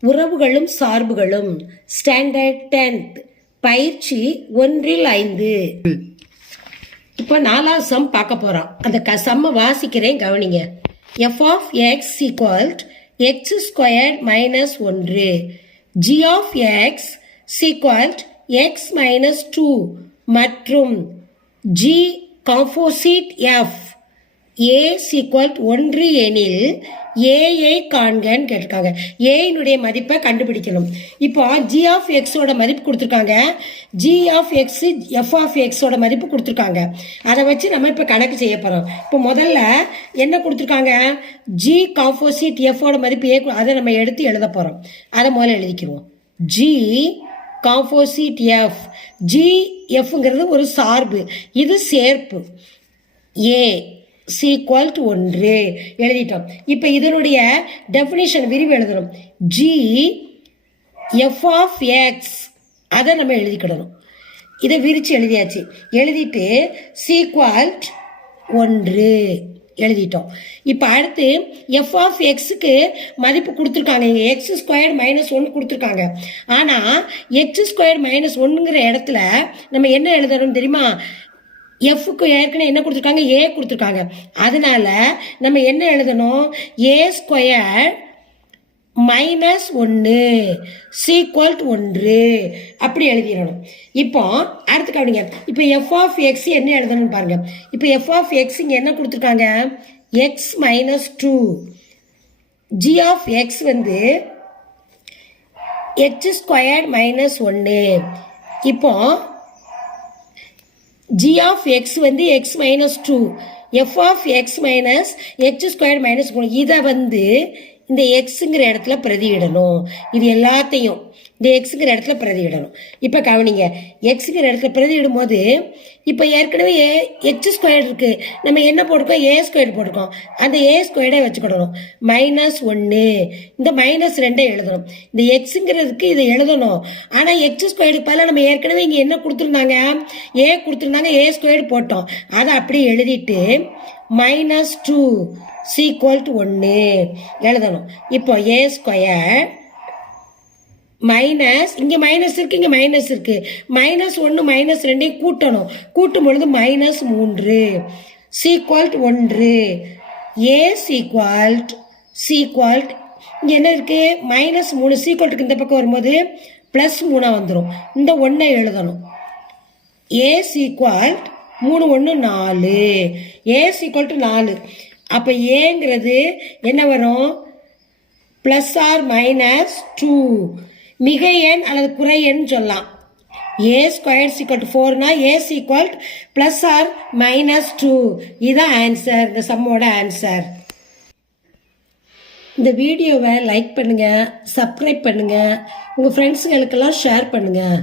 உறவுகளும் சார்புகளும். Standard tenth பயிற்சி ஒன்றில் ஐந்து. இப்போ நாலாவது சம் பார்க்க போகிறோம் அந்த க சம்மை வாசிக்கிறேன் கவனிங்க. F of x equal to x square minus ஒன்று. G of x is equal to x minus two மற்றும் G composite F A is equal ஒன்று எனில் ஏஐ காண்கன்னு கேட்டிருக்காங்க. ஏயினுடைய மதிப்பை கண்டுபிடிக்கணும். இப்போ ஜி ஆஃப் எக்ஸோட மதிப்பு கொடுத்துருக்காங்க. G of x F of எக்ஸோட மதிப்பு கொடுத்துருக்காங்க. அதை வச்சு நம்ம இப்போ கணக்கு செய்ய போகிறோம் இப்போ முதல்ல என்ன கொடுத்துருக்காங்க? ஜி காம்போசிட் எஃபோட மதிப்பு ஏ அதை நம்ம எடுத்து எழுத போகிறோம் அதை முதல்ல எழுதிக்கிறோம் ஜி காம்போசிட் எஃப் ஜி எஃப்ங்கிறது ஒரு சார்பு. இது சேர்ப்பு. ஏ சீக்வல் டு ஒன்று. எழுதிட்டோம். இப்போ இதனுடைய டெஃபினிஷன் விரிவு எழுதணும். ஜி எஃப் ஆஃப் எக்ஸ் அதை நம்ம எழுதிக்கிடணும். இதை விரித்து எழுதியாச்சு. எழுதிட்டு சீக்வல்ட் ஒன்று. எழுதிட்டோம். இப்போ அடுத்து எஃப் ஆஃப் எக்ஸுக்கு மதிப்பு கொடுத்துருக்காங்க. இங்கே எக்ஸ் ஸ்கொயர் மைனஸ் ஒன்று கொடுத்துருக்காங்க. ஆனால் எக்ஸ் ஸ்கொயர் மைனஸ் ஒன்றுங்கிற இடத்துல நம்ம என்ன எழுதணும் தெரியுமா? எஃப்க்கு ஏற்கனவே என்ன கொடுத்துருக்காங்க? ஏ கொடுத்துருக்காங்க. அதனால நம்ம என்ன எழுதணும்? ஏ ஸ்கொயர் மைனஸ் ஒன்று சீக்வல் ஒன்று. அப்படி எழுதிடணும். இப்போ அடுத்து கவனிங்க. இப்போ எஃப் ஆஃப் எக்ஸ் என்ன எழுதணும்னு பாருங்க. இப்போ எஃப் ஆஃப் எக்ஸ் இங்கே என்ன கொடுத்துருக்காங்க? X minus two G of x வந்து எச் ஸ்கொயர் மைனஸ் ஒன்று இப்போ ஜி ஆஃப் எக்ஸ் வந்து x minus two F of x minus x square minus இதை வந்து இந்த எக்ஸுங்கிற இடத்துல பிரதியிடணும். இது எல்லாத்தையும். இந்த எக்ஸுங்கிற இடத்துல பிரதியிடணும். இப்போ கவனிங்க எக்ஸுங்கிற இடத்துல பிரதியிடும் போது இப்போ ஏற்கனவே ஏ எக்ஸ் ஸ்கொயர் இருக்குது நம்ம என்ன போட்டிருக்கோம்? ஏ ஸ்கொயர் போட்டிருக்கோம். அந்த ஏ ஸ்கொயர்டே வச்சுக்கிடணும். மைனஸ் ஒன்று இந்த மைனஸ் ரெண்டே எழுதணும். இந்த எக்ஸுங்கிறதுக்கு இதை எழுதணும். ஆனால் எக்ஸ் ஸ்கொயர்டு பதிலாக நம்ம ஏற்கனவே இங்கே என்ன கொடுத்துருந்தாங்க? ஏ கொடுத்துருந்தாங்க. ஏ ஸ்கொயர்டு போட்டோம். அதை அப்படியே எழுதிட்டு மைனஸ் டூ சீக்வல் டு ஒன்று எழுதணும். இப்போ ஏ ஸ்கொயர் மைனஸ் இங்கே மைனஸ் இருக்கு இங்கே மைனஸ் இருக்கு. மைனஸ் ஒன்று மைனஸ் ரெண்டையும் கூட்டணும். கூட்டும் பொழுது மைனஸ் மூன்று. சீக்வால்ட் ஒன்று. ஏ சீக்வால்ட் சீக்வால்ட் இங்கே என்ன இருக்கு? மைனஸ் மூணு சீக்வால்ட்டுக்கு இந்த பக்கம் வரும்போது ப்ளஸ் மூணாக வந்துடும் இந்த ஒன்றை எழுதணும். ஏ சீக்வால்ட் மூணு ஒன்று நாலு. ஏ சீக்வல் டு நாலு. அப்போ ஏங்கிறது என்ன வரும்? ப்ளஸ் ஆர் மைனஸ் டூ மிக எண் அல்லது குறை எண் சொல்லலாம் A square is equal to ஃபோர்னா A is equal plus R minus two இதுதான் ஆன்சர் இந்த சம்மோட ஆன்சர் இந்த வீடியோவை லைக் பண்ணுங்கள் சப்ஸ்கிரைப் பண்ணுங்கள் உங்கள் ஃப்ரெண்ட்ஸுங்களுக்கெல்லாம் ஷேர் பண்ணுங்கள்